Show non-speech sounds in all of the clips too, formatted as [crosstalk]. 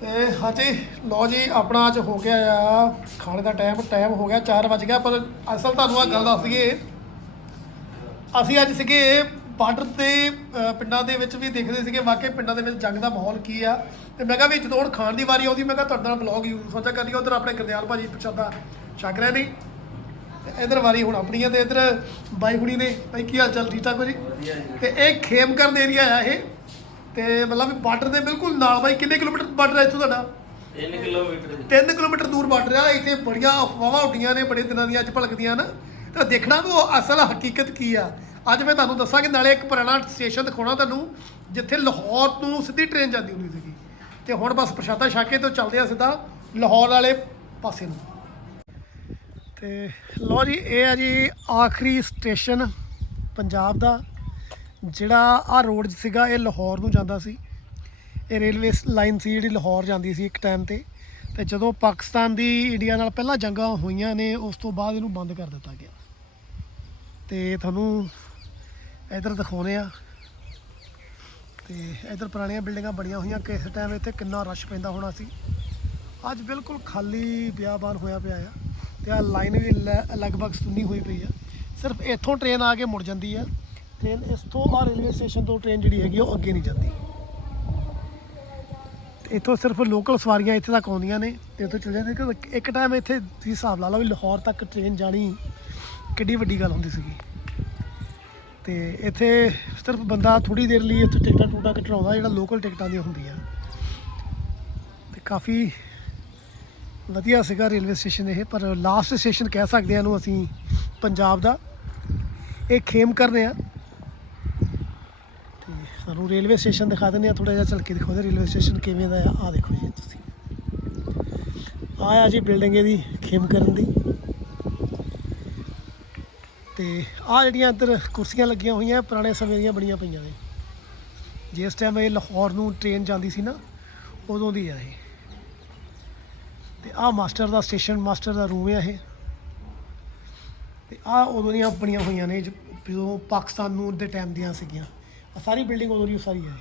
ਤੇ ਹਾਂਜੀ ਲੋ ਜੀ ਆਪਣਾ ਅੱਜ ਹੋ ਗਿਆ ਆ ਖਾਣੇ ਦਾ ਟਾਈਮ ਟਾਈਮ ਹੋ ਗਿਆ 4 ਵਜ ਗਿਆ ਪਰ ਅਸਲ ਤੁਹਾਨੂੰ ਆ ਗੱਲ ਦੱਸ ਦਈਏ ਅਸੀਂ ਅੱਜ ਸੀਗੇ ਬਾਰਡਰ ਤੇ ਪਿੰਡਾਂ ਦੇ ਵਿੱਚ ਵੀ ਦੇਖਦੇ ਸੀਗੇ ਵਾਕਈ ਪਿੰਡਾਂ ਦੇ ਵਿੱਚ ਜੰਗ ਦਾ ਮਾਹੌਲ ਕੀ ਆ। ਤੇ ਮੈਂ ਕਿਹਾ ਵੀ ਜਦੋਂ ਹੁਣ ਖਾਣ ਦੀ ਵਾਰੀ ਆਉਂਦੀ ਮੈਂ ਕਿਹਾ ਤੁਹਾਡੇ ਨਾਲ ਬਲੌਗ ਯੂਜ਼ ਸਾਂਝਾ ਕਰੀਏ ਉਧਰ ਆਪਣੇ ਗੁਰਦਿਆਲ ਭਾਜੀ ਪ੍ਰਸ਼ਾਦਾ ਛਕ ਰਹੇ ਨੇ। ਤੇ ਇਧਰ ਵਾਰੀ ਹੁਣ ਆਪਣੀ ਆ ਤੇ ਇਧਰ ਬਾਈ ਹੁਣੀ ਨੇ। ਬਾਈ ਕੀ ਹਾਲ ਚਾਲ? ਠੀਕ ਠਾਕ ਹੋ ਜੀ? ਤੇ ਇਹ ਖੇਮਕਰਨ ਏਰੀਆ ਆ ਇਹ। ਤੇ ਮਤਲਬ ਵੀ ਬਾਰਡਰ ਦੇ ਬਿਲਕੁਲ ਨਾਲ ਬਾਈ ਕਿੰਨੇ ਕਿਲੋਮੀਟਰ ਬਾਰਡਰ ਹੈ ਇੱਥੋਂ ਤੁਹਾਡਾ? 3 ਕਿਲੋਮੀਟਰ 3 ਕਿਲੋਮੀਟਰ ਦੂਰ ਬਾਰਡਰ ਆ ਇੱਥੇ ਬੜੀਆਂ ਅਫਵਾਹਾਂ ਉੱਡੀਆਂ ਨੇ ਬੜੇ ਦਿਨਾਂ ਦੀਆਂ ਅੱਜ ਭਲਕਦੀਆਂ ਨਾ ਤਾਂ ਦੇਖਣਾ ਵੀ ਉਹ ਅਸਲ ਹਕੀਕਤ ਕੀ ਆ। ਅੱਜ ਮੈਂ ਤੁਹਾਨੂੰ ਦੱਸਾਂਗੇ ਨਾਲੇ ਇੱਕ ਪੁਰਾਣਾ ਸਟੇਸ਼ਨ ਦਿਖਾਉਣਾ ਤੁਹਾਨੂੰ ਜਿੱਥੇ ਲਾਹੌਰ ਤੋਂ ਸਿੱਧੀ ਟ੍ਰੇਨ ਜਾਂਦੀ ਹੁੰਦੀ ਸੀਗੀ। ਤੇ ਹੁਣ ਬਸ ਪ੍ਰਸ਼ਾਦਾ ਛਾਕੇ ਤੋਂ ਚੱਲਦੇ ਆ ਸਿੱਧਾ ਲਾਹੌਰ ਵਾਲੇ ਪਾਸੇ ਨੂੰ। ਤੇ ਲੋ ਜੀ ਇਹ ਆ ਜੀ ਆਖਰੀ ਸਟੇਸ਼ਨ ਪੰਜਾਬ ਦਾ। ਜਿਹੜਾ ਆ ਰੋਡ ਸੀਗਾ, ਇਹ ਲਾਹੌਰ ਨੂੰ ਜਾਂਦਾ ਸੀ। ਇਹ ਰੇਲਵੇ ਲਾਈਨ ਸੀ ਜਿਹੜੀ ਲਾਹੌਰ ਜਾਂਦੀ ਸੀ ਇੱਕ ਟਾਈਮ ਤੇ। ਤੇ ਜਦੋਂ ਪਾਕਿਸਤਾਨ ਦੀ ਇੰਡੀਆ ਨਾਲ ਪਹਿਲਾਂ ਜੰਗਾਂ ਹੋਈਆਂ ਨੇ, ਉਸ ਤੋਂ ਬਾਅਦ ਇਹਨੂੰ ਬੰਦ ਕਰ ਦਿੱਤਾ ਗਿਆ। ਤੇ ਤੁਹਾਨੂੰ ਇਧਰ ਦਿਖਾਉਨੇ ਆ ਤੇ ਇਧਰ ਪੁਰਾਣੀਆਂ ਬਿਲਡਿੰਗਾਂ ਬਣੀਆਂ ਹੋਈਆਂ, ਕਿਸ ਟਾਈਮ ਇੱਥੇ ਕਿੰਨਾ ਰਸ਼ ਪੈਂਦਾ ਹੋਣਾ ਸੀ। ਅੱਜ ਬਿਲਕੁਲ ਖਾਲੀ ਬਿਆਬਾਨ ਹੋਇਆ ਪਿਆ ਆ। ਤੇ ਆ ਲਾਈਨ ਵੀ ਲ- ਲਗਭਗ ਸੁੰਨੀ ਹੋਈ ਪਈ ਆ। ਸਿਰਫ ਇੱਥੋਂ ਟ੍ਰੇਨ ਆ ਕੇ ਮੁੜ ਜਾਂਦੀ ਆ। ਟ੍ਰੇਨ ਇਸ ਤੋਂ ਆ ਰੇਲਵੇ ਸਟੇਸ਼ਨ ਤੋਂ ਟ੍ਰੇਨ ਜਿਹੜੀ ਹੈਗੀ ਉਹ ਅੱਗੇ ਨਹੀਂ ਜਾਂਦੀ। ਤੇ ਇੱਥੋਂ ਸਿਰਫ ਲੋਕਲ ਸਵਾਰੀਆਂ ਇੱਥੇ ਤੱਕ ਆਉਂਦੀਆਂ ਨੇ, ਤੇ ਇੱਥੋਂ ਚਲੇ ਜਾਂਦੇ ਕਿ ਇੱਕ ਟਾਈਮ ਇੱਥੇ ਤੁਸੀਂ ਹਿਸਾਬ ਲਾ ਲਓ ਵੀ ਲਾਹੌਰ ਤੱਕ ਟ੍ਰੇਨ ਜਾਣੀ ਕਿੱਡੀ ਵੱਡੀ ਗੱਲ ਹੁੰਦੀ ਸੀਗੀ। ਤੇ ਇੱਥੇ ਸਿਰਫ ਬੰਦਾ ਥੋੜੀ ਦੇਰ ਲਈ ਇੱਥੇ ਟਿਕਟਾਂ ਟੂਟਾਂ ਕਟਵਾਉਂਦਾ, ਜਿਹੜਾ ਲੋਕਲ ਟਿਕਟਾਂ ਦੀਆਂ ਹੁੰਦੀਆਂ। ਤੇ ਕਾਫੀ ਵਧੀਆ ਸੀਗਾ ਰੇਲਵੇ ਸਟੇਸ਼ਨ ਇਹ, ਪਰ ਲਾਸਟ ਸਟੇਸ਼ਨ ਕਹਿ ਸਕਦੇ ਹਾਂ ਇਹਨੂੰ ਅਸੀਂ ਪੰਜਾਬ ਦਾ। ਇਹ ਖੇਮ ਕਰ ਰਹੇ ਆ। ਤੇ ਸਾਨੂੰ ਰੇਲਵੇ ਸਟੇਸ਼ਨ ਦਿਖਾ ਦਿੰਦੇ ਆ ਥੋੜਾ ਜਿਹਾ ਚੱਲ ਕੇ ਦਿਖਾਉਂਦੇ ਰੇਲਵੇ ਸਟੇਸ਼ਨ ਕਿਵੇਂ ਦਾ ਆ ਆ ਦੇਖੋ ਜੀ ਤੁਸੀਂ। ਆਹ ਆ ਜੀ ਬਿਲਡਿੰਗ ਇਹਦੀ ਖੇਮ ਕਰਨ ਦੀ। ਤੇ ਆ ਜਿਹੜੀਆਂ ਇੱਧਰ ਕੁਰਸੀਆਂ ਲੱਗੀਆਂ ਹੋਈਆਂ, ਪੁਰਾਣੇ ਸਮੇਂ ਦੀਆਂ ਬਣੀਆਂ ਪਈਆਂ ਨੇ। ਜਿਸ ਟਾਈਮ ਇਹ ਲਾਹੌਰ ਨੂੰ ਟ੍ਰੇਨ ਜਾਂਦੀ ਸੀ ਨਾ, ਉਦੋਂ ਦੀ ਆ ਇਹ। ਤੇ ਆ ਮਾਸਟਰ ਦਾ ਸਟੇਸ਼ਨ ਮਾਸਟਰ ਦਾ ਰੂਮ ਆ ਇਹ। ਤੇ ਆ ਉਦੋਂ ਦੀਆਂ ਬਣੀਆਂ ਹੋਈਆਂ ਨੇ ਜਦੋਂ ਪਾਕਿਸਤਾਨ ਨੂੰ ਦੇ ਟਾਈਮ ਦੀਆਂ ਸੀਗੀਆਂ। ਆ ਸਾਰੀ ਬਿਲਡਿੰਗ ਉਦੋਂ ਦੀ ਸਾਰੀ ਹੈ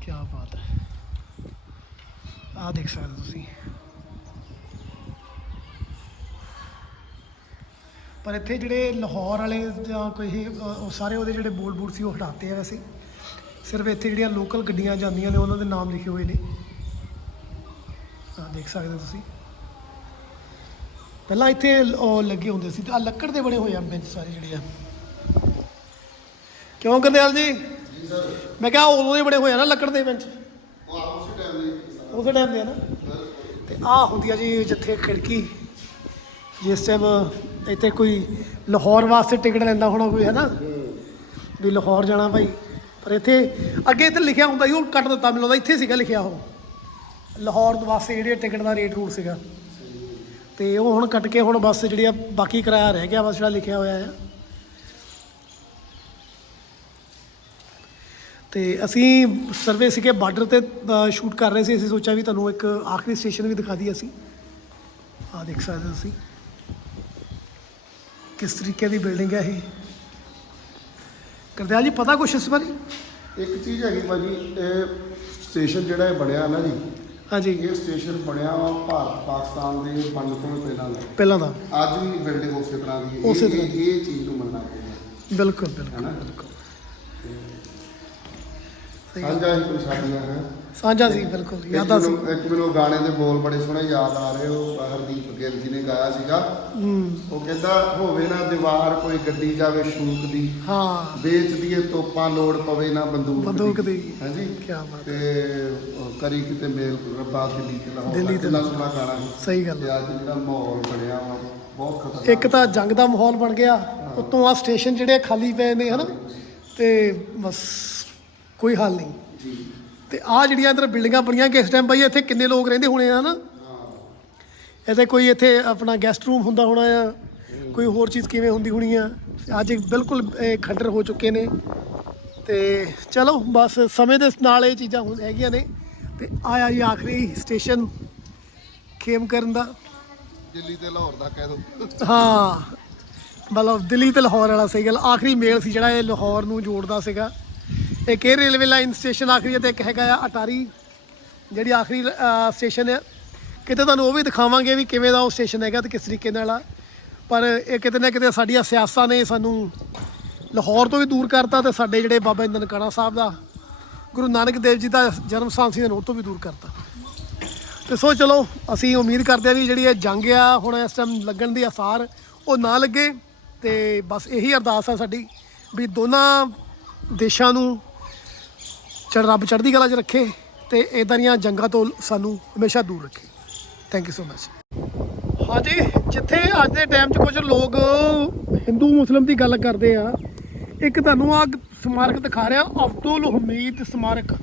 ਕੀ ਬਾਤ ਹੈ। ਆ ਦੇਖ ਸਕਦੇ ਹੋ ਤੁਸੀਂ। ਪਰ ਇੱਥੇ ਜਿਹੜੇ ਲਾਹੌਰ ਵਾਲੇ ਜਾਂ ਕੋਈ ਉਹ ਸਾਰੇ ਉਹਦੇ ਜਿਹੜੇ ਬੋਰਡ ਬੋਰਡ ਸੀ, ਉਹ ਹਟਾਤੇ ਆ ਵੈਸੇ। ਸਿਰਫ ਇੱਥੇ ਜਿਹੜੀਆਂ ਲੋਕਲ ਗੱਡੀਆਂ ਜਾਂਦੀਆਂ ਨੇ, ਉਹਨਾਂ ਦੇ ਨਾਮ ਲਿਖੇ ਹੋਏ ਨੇ। ਆ ਦੇਖ ਸਕਦੇ ਹੋ ਤੁਸੀਂ। ਪਹਿਲਾਂ ਇੱਥੇ ਉਹ ਲੱਗੇ ਹੁੰਦੇ ਸੀ। ਆ ਲੱਕੜ ਦੇ ਬਣੇ ਹੋਏ ਆ ਬੈਂਚ ਸਾਰੇ ਜਿਹੜੇ ਆ। ਕਿਉਂ ਗੰਦਿਆਲ ਜੀ? ਮੈਂ ਕਿਹਾ ਉਦੋਂ ਦੇ ਬੜੇ ਹੋਏ ਆ ਨਾ ਲੱਕੜ ਦੇ ਬੈਂਚ ਉਸੇ ਟਾਈਮ ਦੇ ਆ ਨਾ। ਤੇ ਆ ਹੁੰਦੀ ਆ ਜੀ ਜਿੱਥੇ ਖਿੜਕੀ। ਜਿਸ ਟਾਈਮ ਇੱਥੇ ਕੋਈ ਲਾਹੌਰ ਵਾਸਤੇ ਟਿਕਟ ਲੈਂਦਾ ਹੋਣਾ ਕੋਈ ਹੈ ਨਾ ਵੀ ਲਾਹੌਰ ਜਾਣਾ ਭਾਈ ਪਰ ਇੱਥੇ ਅੱਗੇ ਇੱਥੇ ਲਿਖਿਆ ਹੁੰਦਾ ਸੀ, ਉਹ ਕੱਟ ਦਿੱਤਾ ਮੈਨੂੰ ਲੱਗਦਾ, ਇੱਥੇ ਸੀਗਾ ਲਿਖਿਆ ਉਹ। ਲਾਹੌਰ ਵਾਸਤੇ ਜਿਹੜੀ ਟਿਕਟ ਦਾ ਰੇਟ ਰੂਟ ਸੀਗਾ। ਤੇ ਉਹ ਹੁਣ ਕੱਟ ਕੇ ਹੁਣ ਬਸ ਜਿਹੜੀ ਆ ਬਾਕੀ ਕਿਰਾਇਆ ਰਹਿ ਗਿਆ, ਬਸ ਜਿਹੜਾ ਲਿਖਿਆ ਹੋਇਆ ਆ। ਤੇ ਅਸੀਂ ਸਰਵੇ ਸੀਗੇ ਬਾਰਡਰ ਤੇ ਸ਼ੂਟ ਕਰ ਰਹੇ ਸੀ। ਅਸੀਂ ਸੋਚਿਆ ਵੀ ਤੁਹਾਨੂੰ ਇੱਕ ਆਖਰੀ ਸਟੇਸ਼ਨ ਵੀ ਦਿਖਾ ਦਈਏ ਅਸੀਂ। ਆ ਦੇਖ ਸਕਦੇ ਹੋ ਤੁਸੀਂ। ਕਿਸ ਤਰੀਕੇ ਦੀ ਬਿਲਡਿੰਗ ਹੈ ਇਹ? ਕਰਦਿਆਲ ਜੀ ਪਤਾ ਕੁਛ ਇਸ ਬਾਰੇ? ਇੱਕ ਚੀਜ਼ ਹੈਗੀ ਭਾਜੀ ਇਹ ਸਟੇਸ਼ਨ ਜਿਹੜਾ ਇਹ ਬਣਿਆ ਨਾ ਜੀ ਹਾਂਜੀ। ਇਹ ਸਟੇਸ਼ਨ ਬਣਿਆ ਵਾ ਭਾਰਤ ਪਾਕਿਸਤਾਨ ਦੇ ਵੰਡ ਤੋਂ ਪਹਿਲਾਂ ਦਾ। ਪਹਿਲਾਂ ਦਾ। ਅੱਜ ਵੀ ਬਿਲਡਿੰਗ ਉਸੇ ਤਰ੍ਹਾਂ ਦੀ ਹੈ। ਉਸੇ ਤਰ੍ਹਾਂ। ਇਹ ਚੀਜ਼ ਨੂੰ ਮੰਨਣਾ ਪਊਗਾ ਬਿਲਕੁਲ ਬਿਲਕੁਲ? ਬਿਲਕੁਲ। ਸਹੀ ਗੱਲ। ਸਾਂਝਾ ਹੀ ਕੋਈ ਸਾਡੀਆਂ ਹੈ ਸਾਂਝਾ ਸੀ ਬਿਲਕੁਲ ਯਾਦਾਂ ਸੀ। ਇੱਕ ਮੈਨੂੰ ਗਾਣੇ ਦੇ ਬੋਲ ਬੜੇ ਸੋਹਣੇ ਯਾਦ ਆ ਰਹੇ ਉਹ ਹਰਦੀਪ ਗਿੱਲ ਜੀ ਨੇ ਗਾਇਆ ਸੀਗਾ। ਹੂੰ। ਉਹ ਕਹਿੰਦਾ ਹੋਵੇ ਨਾ ਦੀਵਾਰ ਕੋਈ ਗੱਡੀ ਜਾਵੇ ਸ਼ੂਕ ਦੀ। ਹਾਂ। ਵੇਚ ਦੀਏ ਤੋਪਾਂ ਲੋੜ ਪਵੇ ਨਾ ਬੰਦੂਕ ਬੰਦੂਕ ਦੀ। ਹਾਂਜੀ ਕੀ ਬਾਤ ਤੇ ਉਹ ਕਰੀ ਕਿਤੇ ਮੇਲ ਰੱਬਾ ਦਿੱਲੀ ਤੇ ਲਾਹੌਰ ਦਿੱਲੀ ਤੇ। ਸੋਹਣਾ ਗਾਣਾ ਸਹੀ ਗੱਲ। ਤੇ ਅੱਜ ਜਿਹੜਾ ਮਾਹੌਲ ਬਣਿਆ ਵਾ ਬਹੁਤ ਖਤਰਨਾਕ। ਇੱਕ ਤਾਂ ਜੰਗ ਦਾ ਮਾਹੌਲ ਬਣ ਗਿਆ। ਉਤੋਂ ਆ ਸਟੇਸ਼ਨ ਜਿਹੜੇ ਖਾਲੀ ਪਏ ਨੇ ਹਨਾ? ਤੇ ਬਸ ਕੋਈ ਹੱਲ ਨਹੀਂ। ਜੀ। ਤੇ ਆ ਜਿਹੜੀਆਂ ਇਧਰ ਬਿਲਡਿੰਗਾਂ ਬਣੀਆਂ ਕਿਸ ਟਾਈਮ ਭਾਈ ਇੱਥੇ ਕਿੰਨੇ ਲੋਕ ਰਹਿੰਦੇ ਹੋਣੇ ਆ ਨਾ? ਇਹਦੇ ਕੋਈ ਇੱਥੇ ਆਪਣਾ ਗੈਸਟ ਰੂਮ ਹੁੰਦਾ ਹੋਣਾ ਆ ਕੋਈ ਹੋਰ ਚੀਜ਼ ਕਿਵੇਂ ਹੁੰਦੀ ਹੋਣੀ ਆ? ਅੱਜ ਬਿਲਕੁਲ ਇਹ ਖੰਡਰ ਹੋ ਚੁੱਕੇ ਨੇ। ਤੇ ਚਲੋ ਬਸ ਸਮੇਂ ਦੇ ਨਾਲ ਇਹ ਚੀਜ਼ਾਂ ਹੁਣ ਹੈਗੀਆਂ ਨੇ। ਤੇ ਆਇਆ ਜੀ ਆਖਰੀ ਸਟੇਸ਼ਨ ਖੇਮ ਕਰਨ ਦਾ। ਦਿੱਲੀ ਤੇ ਲਾਹੌਰ ਦਾ ਕਹਿ ਦੋ। ਹਾਂ। ਮਤਲਬ ਦਿੱਲੀ ਤੇ ਲਾਹੌਰ ਵਾਲਾ ਸਹੀ ਗੱਲ ਆਖਰੀ ਮੇਲ ਸੀ ਜਿਹੜਾ ਇਹ ਲਾਹੌਰ ਨੂੰ ਜੋੜਦਾ ਸੀਗਾ। ਇੱਕ ਇਹ ਰੇਲਵੇ ਲਾਈਨ ਸਟੇਸ਼ਨ ਆਖਰੀ ਹੈ ਤੇ ਇੱਕ ਹੈਗਾ ਆ ਅਟਾਰੀ, ਜਿਹੜੀ ਆਖਰੀ ਸਟੇਸ਼ਨ ਹੈ ਕਿਤੇ ਤੁਹਾਨੂੰ ਉਹ ਵੀ ਦਿਖਾਵਾਂਗੇ ਵੀ ਕਿਵੇਂ ਦਾ ਉਹ ਸਟੇਸ਼ਨ ਹੈਗਾ ਤੇ ਕਿਸ ਤਰੀਕੇ ਨਾਲ ਆ। ਪਰ ਇਹ ਕਿਤੇ ਨਾ ਕਿਤੇ ਸਾਡੀਆਂ ਸਿਆਸਾਂ ਨੇ ਸਾਨੂੰ ਲਾਹੌਰ ਤੋਂ ਵੀ ਦੂਰ ਕਰਤਾ ਤੇ ਸਾਡੇ ਜਿਹੜੇ ਬਾਬਾ ਨਨਕਾਣਾ ਸਾਹਿਬ ਦਾ, ਗੁਰੂ ਨਾਨਕ ਦੇਵ ਜੀ ਦਾ ਜਨਮ ਸਥਾਨ ਸੀ ਉਹ ਤੋਂ ਵੀ ਦੂਰ ਕਰਤਾ। ਤੇ ਸੋ ਚਲੋ, ਅਸੀਂ ਉਮੀਦ ਕਰਦੇ ਆ ਵੀ ਜਿਹੜੀ ਇਹ ਜੰਗ ਆ, ਹੁਣ ਇਸ ਟਾਈਮ ਲੱਗਣ ਦੀ ਆਸਾਰ, ਉਹ ਨਾ ਲੱਗੇ। ਤੇ ਬਸ ਇਹੀ ਅਰਦਾਸ ਆ ਸਾਡੀ ਵੀ ਦੋਨਾਂ ਦੇਸ਼ਾਂ ਨੂੰ ਚੜ ਰੱਬ ਚੜ੍ਹਦੀ ਕਲਾ 'ਚ ਰੱਖੇ ਤੇ ਇਦਾਂ ਦੀਆਂ ਜੰਗਾਂ ਤੋਂ ਸਾਨੂੰ ਹਮੇਸ਼ਾ ਦੂਰ ਰੱਖੇ। ਥੈਂਕ ਯੂ ਸੋ ਮਚ ਹਾਂਜੀ, ਜਿੱਥੇ ਅੱਜ ਦੇ ਟਾਈਮ 'ਚ ਕੁਝ ਲੋਕ ਹਿੰਦੂ, ਮੁਸਲਮ ਦੀ ਗੱਲ ਕਰਦੇ ਆ, ਇੱਕ ਤੁਹਾਨੂੰ ਆ ਸਮਾਰਕ ਦਿਖਾ ਰਿਹਾ, ਅਬਦੁਲ ਹਮੀਦ ਸਮਾਰਕ।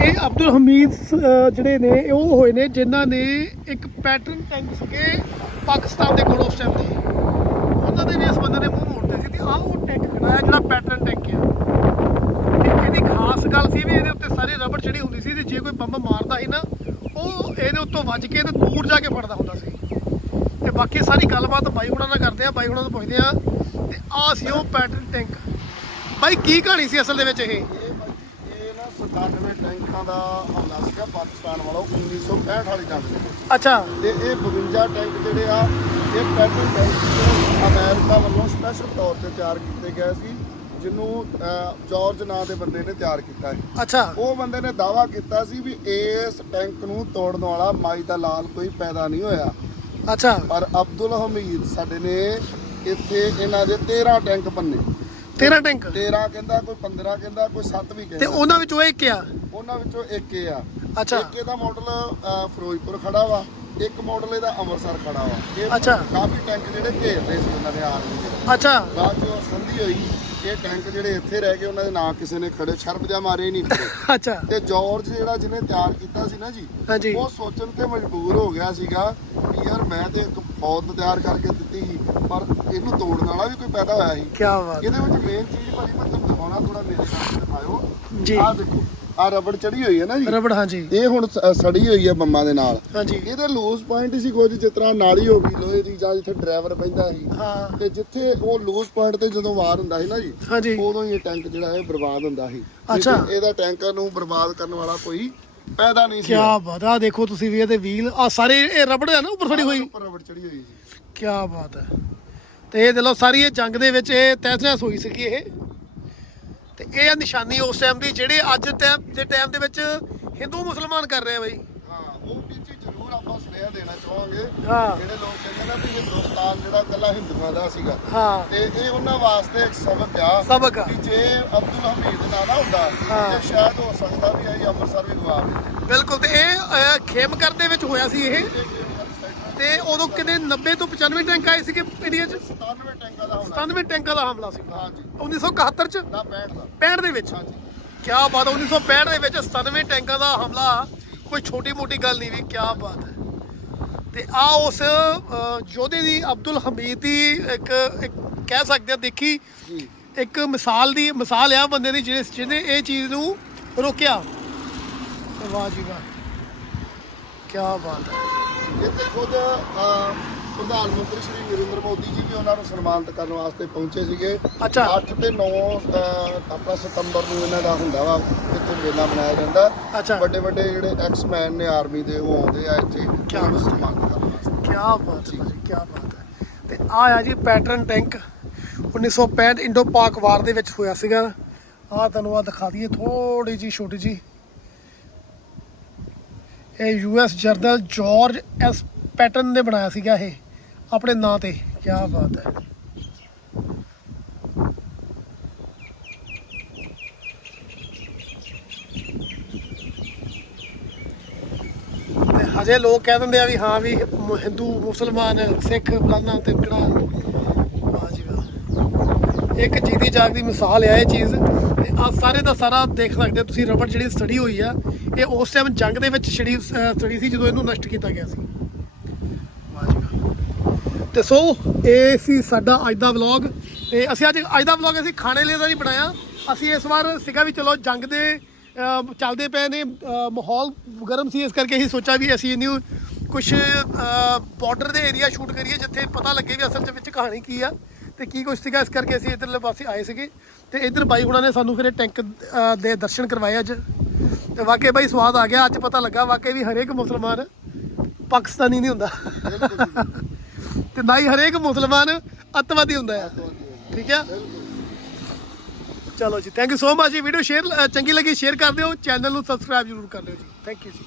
ਇਹ ਅਬਦੁਲ ਹਮੀਦ ਜਿਹੜੇ ਨੇ, ਉਹ ਹੋਏ ਨੇ, ਜਿਨ੍ਹਾਂ ਨੇ ਇੱਕ ਪੈਟਰਨ ਟੈਂਕ ਸੀਗੇ ਪਾਕਿਸਤਾਨ ਦੇ ਕੋਲ ਉਸ ਟਾਈਮ ਤੇ। ਉਹਨਾਂ ਦੇ ਵੀ ਇਸ ਬੰਦੇ ਨੇ ਮੂੰਹ ਮੋੜਦੇ ਸੀ ਤੇ ਆਹ ਉਹ ਟੈਂਕ ਖੜਾ ਜਿਹੜਾ ਪੈਟਰਨ ਟੈਂਕ ਆ। ਇਹਦੀ ਖਾਸ ਗੱਲ ਸੀ ਵੀ ਇਹਦੇ ਉੱਤੇ ਸਾਰੀ ਰਬੜ ਚੜੀ ਹੁੰਦੀ ਸੀ ਤੇ ਜੇ ਕੋਈ ਬੰਬ ਮਾਰਦਾ ਸੀ ਨਾ ਉਹ ਇਹਦੇ ਉੱਤੋਂ ਵੱਜ ਕੇ ਤੇ ਦੂਰ ਜਾ ਕੇ ਫੜਦਾ ਹੁੰਦਾ ਸੀ। ਤੇ ਬਾਕੀ ਸਾਰੀ ਗੱਲਬਾਤ ਬਾਈ ਹੁਣਾਂ ਨਾਲ ਕਰਦੇ ਆ ਬਾਈ ਹੁਣਾਂ ਤੋਂ ਪੁੱਛਦੇ ਆ ਤੇ ਆਹ ਸੀ ਉਹ ਪੈਟਰਨ ਟੈਂਕ। ਬਾਈ ਕੀ ਕਹਾਣੀ ਸੀ ਅਸਲ ਦੇ ਵਿੱਚ ਇਹ? 97 ਟੈਂਕਾਂ ਦਾ ਹਮਲਾ ਸੀਗਾ ਪਾਕਿਸਤਾਨ ਵੱਲੋਂ 1965 ਵਾਲੀ ਜੰਗ ਦੇ ਵਿੱਚ। ਅੱਛਾ। ਤੇ ਇਹ 52 ਟੈਂਕ ਜਿਹੜੇ ਆ ਇਹ ਪੈਟਰਨ ਟੈਂਕ ਅਮਰੀਕਾ ਵੱਲੋਂ ਸਪੈਸ਼ਲ ਤੌਰ ਤੇ ਤਿਆਰ ਕੀਤੇ ਗਏ ਸੀ। ਜਿਹਨੂੰ ਜਾਰਜ ਨਾਂ ਦੇ ਬੰਦੇ ਨੇ ਤਿਆਰ ਕੀਤਾ ਸੀ ਅੱਛਾ। ਉਹ ਬੰਦੇ ਨੇ ਦਾਵਾ ਕੀਤਾ ਸੀ ਵੀ ਇਸ ਟੈਂਕ ਨੂੰ ਤੋੜਨ ਵਾਲਾ ਮਾਈ ਦਾ ਲਾਲ ਕੋਈ ਪੈਦਾ ਨਹੀਂ ਹੋਇਆ। ਅੱਛਾ। ਪਰ ਅਬਦੁਲ ਹਮੀਦ ਸਾਡੇ ਨੇ ਇੱਥੇ ਇਹਨਾਂ ਦੇ 13 ਟੈਂਕ ਬੰਨੇ। 13 ਟੈਂਕ? 13 ਕਹਿੰਦਾ ਕੋਈ 15 ਕਹਿੰਦਾ ਕੋਈ 7 ਵੀ ਤੇ ਕਹਿੰਦਾ ਉਹਨਾਂ ਵਿੱਚੋਂ ਇੱਕ ਆ? ਉਹਨਾਂ ਵਿੱਚੋਂ ਇੱਕ ਆ। ਅੱਛਾ। ਇੱਕ ਇਹਦਾ ਮਾਡਲ ਫਿਰੋਜ਼ਪੁਰ ਖੜਾ ਵਾ ਇੱਕ ਮਾਡਲ ਇਹਦਾ ਅੰਮ੍ਰਿਤਸਰ ਖੜਾ ਵਾ। ਅੱਛਾ। ਕਾਫੀ ਟੈਂਕ ਜਿਹੜੇ ਘੇਰਦੇ ਸੀ ਉਹਨਾਂ ਨੇ ਆਰਮੀ ਦੇ। ਅੱਛਾ। ਬਾਅਦ ਜੋ ਸੰਧੀ ਹੋਈ। ਇਹ ਟੈਂਕ ਜਿਹੜੇ ਇੱਥੇ ਰਹਿ ਗਏ ਉਹਨਾਂ ਦੇ ਨਾਂ ਕਿਸੇ ਨੇ ਖੜੇ ਸ਼ਰਮ ਜਾਂ ਮਾਰੇ ਨਹੀਂ ਖੜੇ। [laughs] ਅੱਛਾ। ਤੇ ਜਾਰਜ ਜਿਹੜਾ ਜਿਹਨੇ ਤਿਆਰ ਕੀਤਾ ਸੀ ਨਾ ਜੀ ਹਾਂਜੀ। ਉਹ ਸੋਚਣ ਤੇ ਮਜਬੂਰ ਹੋ ਗਿਆ ਸੀਗਾ ਵੀ ਯਾਰ ਮੈਂ ਤੇ ਇੱਕ ਫੌਜ ਤਿਆਰ ਕਰਕੇ ਦਿੱਤੀ ਸੀ ਪਰ ਇਹਨੂੰ ਤੋੜਨ ਵਾਲਾ ਵੀ ਕੋਈ ਪੈਦਾ ਹੋਇਆ ਸੀ। ਕੀ ਬਾਤ। ਇਹਦੇ ਵਿੱਚ ਮੇਨ ਚੀਜ਼ ਭਾਜੀ ਮੈਂ ਤੁਹਾਨੂੰ ਦਿਖਾਉਣਾ ਥੋੜਾ ਮੇਰੇ ਸਾਹਮਣੇ ਦਿਖਾਇਓ। ਜੀ। ਆਹ ਦੇਖੋ। ਆਹ ਰਬੜ ਚੜੀ ਹੋਈ ਹੈ ਨਾ ਜੀ? ਰਬੜ ਹਾਂਜੀ। ਇਹ ਹੁਣ ਸ- ਸੜੀ ਹੋਈ ਹੈ ਬੰਮਾਂ ਦੇ ਨਾਲ। ਹਾਂਜੀ। ਇਹਦੇ ਲੂਜ਼ ਪੁਆਇੰਟ ਸੀ ਕੁਝ ਜਿਸ ਤਰ੍ਹਾਂ ਨਾਲੀ ਹੋ ਗਈ ਲੋਹੇ ਦੀ ਜਾਂ ਜਿੱਥੇ ਡਰਾਈਵਰ ਬੈਂਦਾ ਸੀ। ਹਾਂ। ਤੇ ਜਿੱਥੇ ਉਹ ਲੂਜ਼ ਪੁਆਇੰਟ ਤੇ ਜਦੋਂ ਵਾਰ ਹੁੰਦਾ ਸੀ ਨਾ ਜੀ ਹਾਂਜੀ। ਉਦੋਂ ਹੀ ਇਹ ਟੈਂਕ ਜਿਹੜਾ ਇਹ ਬਰਬਾਦ ਹੁੰਦਾ ਸੀ। ਅੱਛਾ। ਤੇ ਇਹਦਾ ਟੈਂਕਰ ਨੂੰ ਬਰਬਾਦ ਕਰਨ ਵਾਲਾ ਕੋਈ ਪੈਦਾ ਨਹੀਂ ਸੀ ਕੀ ਬਾਤ ਆ ਦੇਖੋ ਤੁਸੀਂ ਵੀ ਇਹਦੇ ਵੀਲ ਆ ਸਾਰੇ ਇਹ ਰਬੜ ਹੈ ਨਾ ਉੱਪਰ ਫੜੀ ਹੋਈ। ਉੱਪਰ ਰਬੜ ਚੜੀ ਹੋਈ ਸੀ। ਕੀ ਬਾਤ ਹੈ ਤੇ ਇਹ ਦੇ ਲੋ ਸਾਰੀ ਇਹ ਜੰਗ ਦੇ ਵਿੱਚ ਇਹ ਤਹਿਸ ਨਹਿਸ ਹੋਈ ਸੀਗੀ ਇਹ। ਤੇ ਇਹ ਆ ਨਿਸ਼ਾਨੀ ਉਸ ਟਾਈਮ ਦੀ ਜਿਹੜੇ ਅੱਜ ਟਾਈਮ ਦੇ ਟਾਈਮ ਦੇ ਵਿੱਚ ਹਿੰਦੂ ਮੁਸਲਮਾਨ ਕਰ ਰਹੇ ਆ ਬਈ ਹਾਂ ਉਹ ਵੀ ਚੀਜ਼ ਜ਼ਰੂਰ ਆਪਾਂ ਸੁਨੇਹਾ ਦੇਣਾ ਚਾਹਾਂਗੇ ਹਾਂ। ਜਿਹੜੇ ਲੋਕ ਕਹਿੰਦੇ ਨਾ ਵੀ ਹਿੰਦੁਸਤਾਨ ਜਿਹੜਾ ਕੱਲਾ ਹਿੰਦੂਆਂ ਦਾ ਸੀਗਾ ਹਾਂ ਤੇ ਇਹ ਉਹਨਾਂ ਵਾਸਤੇ ਇੱਕ ਸਬਕ ਆ ਸਬਕ ਆ। ਕਿ ਜੇ ਅਬਦੁਲ ਹਮੀਦ ਨਾ ਨਾ ਹੁੰਦਾ ਹਾਂ। ਤੇ ਸ਼ਾਇਦ ਹੋ ਸਕਦਾ ਵੀ ਅਸੀਂ ਅੰਮ੍ਰਿਤਸਰ ਵੀ ਗਵਾ ਦਿੰਦੇ ਬਿਲਕੁਲ ਤੇ ਇਹ ਅਹ, ਖੇਮਕਰ ਦੇ ਵਿੱਚ ਹੋਇਆ ਸੀ ਇਹ ਤੇ ਉਦੋਂ ਕਿਤੇ 90 ਤੋਂ 95 ਟੈਂਕ ਆਏ ਸੀਗੇ ਇੰਡੀਆ 'ਚ? 97 ਟੈਂਕਾਂ ਦਾ ਹੋਣਾ 97 ਟੈਂਕਾਂ ਦਾ ਹਮਲਾ ਸੀ। ਹਾਂਜੀ। 1971 'ਚ? ਨਾ 65 ਦਾ। 65 ਦੇ ਵਿੱਚ? ਹਾਂਜੀ। ਕੀ ਬਾਤ ਹੈ 1965 ਦੇ ਵਿੱਚ 97 ਟੈਂਕਾਂ ਦਾ ਹਮਲਾ। ਕੋਈ ਛੋਟੀ ਮੋਟੀ ਗੱਲ ਨਹੀਂ ਵੀ ਕੀ ਬਾਤ ਹੈ। ਤੇ ਆ ਉਸ ਯੋਧੇ ਦੀ ਅਬਦੁਲ ਹਮੀਦ ਦੀ ਇੱਕ ਇੱਕ ਕਹਿ ਸਕਦੇ ਆ ਦੇਖੀ? ਇੱਕ ਮਿਸਾਲ ਦੀ ਮਿਸਾਲ ਆ ਬੰਦੇ ਦੀ ਜਿਹੜੇ ਜਿਹਨੇ ਇਹ ਚੀਜ਼ ਨੂੰ ਰੋਕਿਆ। ਵਾਹ ਜੀ ਵਾਹ। ਕੀ ਬਾਤ ਹੈ। ਇਹ ਤੇ ਖੁਦ ਪ੍ਰਧਾਨ ਮੰਤਰੀ ਸ਼੍ਰੀ ਨਰਿੰਦਰ ਮੋਦੀ ਜੀ ਵੀ ਉਹਨਾਂ ਨੂੰ ਸਨਮਾਨਿਤ ਕਰਨ ਵਾਸਤੇ ਪਹੁੰਚੇ ਸੀਗੇ ਅੱਛਾ। 8 ਤੇ 9 ਆਪਣਾ ਸਤੰਬਰ ਨੂੰ ਇਹਨਾਂ ਦਾ ਹੁੰਦਾ ਵਾ ਇੱਥੇ ਮੇਲਾ ਮਨਾਇਆ ਜਾਂਦਾ ਅੱਛਾ। ਵੱਡੇ ਵੱਡੇ ਜਿਹੜੇ ਐਕਸਮੈਨ ਨੇ ਆਰਮੀ ਦੇ ਉਹ ਆਉਂਦੇ ਆ ਇੱਥੇ ਕਿਆ ਉਹਨਾਂ ਨੂੰ। ਸਨਮਾਨਿਤ ਕਰਨ ਵਾਸਤੇ ਕੀ ਬਾਤ ਹੈ ਭਾਜੀ ਕੀ ਬਾਤ ਹੈ ਤੇ ਆ ਆ ਜੀ ਪੈਟਰਨ ਟੈਂਕ 1965 ਇੰਡੋ ਪਾਕ ਵਾਰ ਦੇ ਵਿੱਚ ਹੋਇਆ ਸੀਗਾ ਆ ਤੁਹਾਨੂੰ ਆ ਦਿਖਾ ਦਈਏ ਥੋੜੀ ਜੀ ਛੋਟੀ ਜੀ ਇਹ US general George S Patton ਨੇ ਬਣਾਇਆ ਸੀਗਾ ਇਹ, ਆਪਣੇ ਨਾਂ ਤੇ ਕੀ ਬਾਤ ਹੈ। ਤੇ ਹਜੇ ਲੋਕ ਕਹਿ ਦਿੰਦੇ ਆ ਵੀ ਹਾਂ ਵੀ ਹਿੰਦੂ, ਮੁਸਲਮਾਨ, ਸਿੱਖ, ਫਲਾਨਾ ਤੇ ਕਿਹੜਾ ਵਾਹ ਜੀ ਵਾਹ। ਇੱਕ ਜੀਦੀ ਜਾਗਦੀ ਮਿਸਾਲ ਹੈ ਇਹ ਚੀਜ਼। ਤੇ ਆ ਸਾਰੇ ਦਾ ਸਾਰਾ ਦੇਖ ਸਕਦੇ ਤੁਸੀਂ ਰਬੜ ਜਿਹੜੀ ਸੜੀ ਹੋਈ ਆ ਇਹ ਉਸ ਟਾਈਮ ਜੰਗ ਦੇ ਵਿੱਚ ਛੜੀ ਸੜੀ ਸੀ ਜਦੋਂ ਇਹਨੂੰ ਨਸ਼ਟ ਕੀਤਾ ਗਿਆ ਸੀ। ਵਾਹ ਤੇ ਸੋ, ਇਹ ਸੀ ਸਾਡਾ ਅੱਜ ਦਾ ਵਲੌਗ ਤੇ ਅਸੀਂ ਅੱਜ ਅੱਜ ਦਾ ਵਲੌਗ ਅਸੀਂ ਖਾਣੇ ਲਈ ਦਾ ਨਹੀਂ ਬਣਾਇਆ। ਅਸੀਂ ਇਸ ਵਾਰ ਸੀਗਾ ਵੀ ਚਲੋ ਜੰਗ ਦੇ ਚੱਲਦੇ ਪਏ ਨੇ ਮਾਹੌਲ ਗਰਮ ਸੀ, ਇਸ ਕਰਕੇ ਅਸੀਂ ਸੋਚਿਆ ਵੀ ਅਸੀਂ ਇਹਨੂੰ ਕੁਝ ਬਾਰਡਰ ਦੇ ਏਰੀਆ ਸ਼ੂਟ ਕਰੀਏ, ਜਿੱਥੇ ਪਤਾ ਲੱਗੇ ਵੀ ਅਸਲ 'ਚ ਵਿੱਚ ਕਹਾਣੀ ਕੀ ਆ ਤੇ ਕੀ ਕੁਛ ਸੀਗਾ। ਇਸ ਕਰਕੇ ਅਸੀਂ ਇੱਧਰਲੇ ਪਾਸੇ ਆਏ ਸੀਗੇ ਤੇ ਇੱਧਰ ਬਾਈ ਹੁਣਾਂ ਨੇ ਸਾਨੂੰ ਫਿਰ ਟੈਂਕ ਦੇ ਦਰਸ਼ਨ ਕਰਵਾਏ ਅੱਜ। ਤੇ ਵਾਕਈ ਬਾਈ ਸਵਾਦ ਆ ਗਿਆ, ਅੱਜ ਪਤਾ ਲੱਗਾ ਵਾਕਈ ਵੀ ਹਰੇਕ ਮੁਸਲਮਾਨ ਪਾਕਿਸਤਾਨੀ ਨਹੀਂ ਹੁੰਦਾ। ਤੇ ਨਾ ਹੀ ਹਰੇਕ ਮੁਸਲਮਾਨ ਅੱਤਵਾਦੀ ਹੁੰਦਾ ਹੈ। ਠੀਕ ਹੈ? ਚਲੋ ਜੀ ਥੈਂਕ ਯੂ ਸੋ ਮਚ ਜੀ। ਵੀਡੀਓ ਸ਼ੇਅਰ ਚੰਗੀ ਲੱਗੀ ਸ਼ੇਅਰ ਕਰ ਦਿਓ ਚੈਨਲ ਨੂੰ ਸਬਸਕ੍ਰਾਈਬ ਜ਼ਰੂਰ ਕਰ ਲਿਓ ਜੀ। ਥੈਂਕ ਯੂ ਜੀ।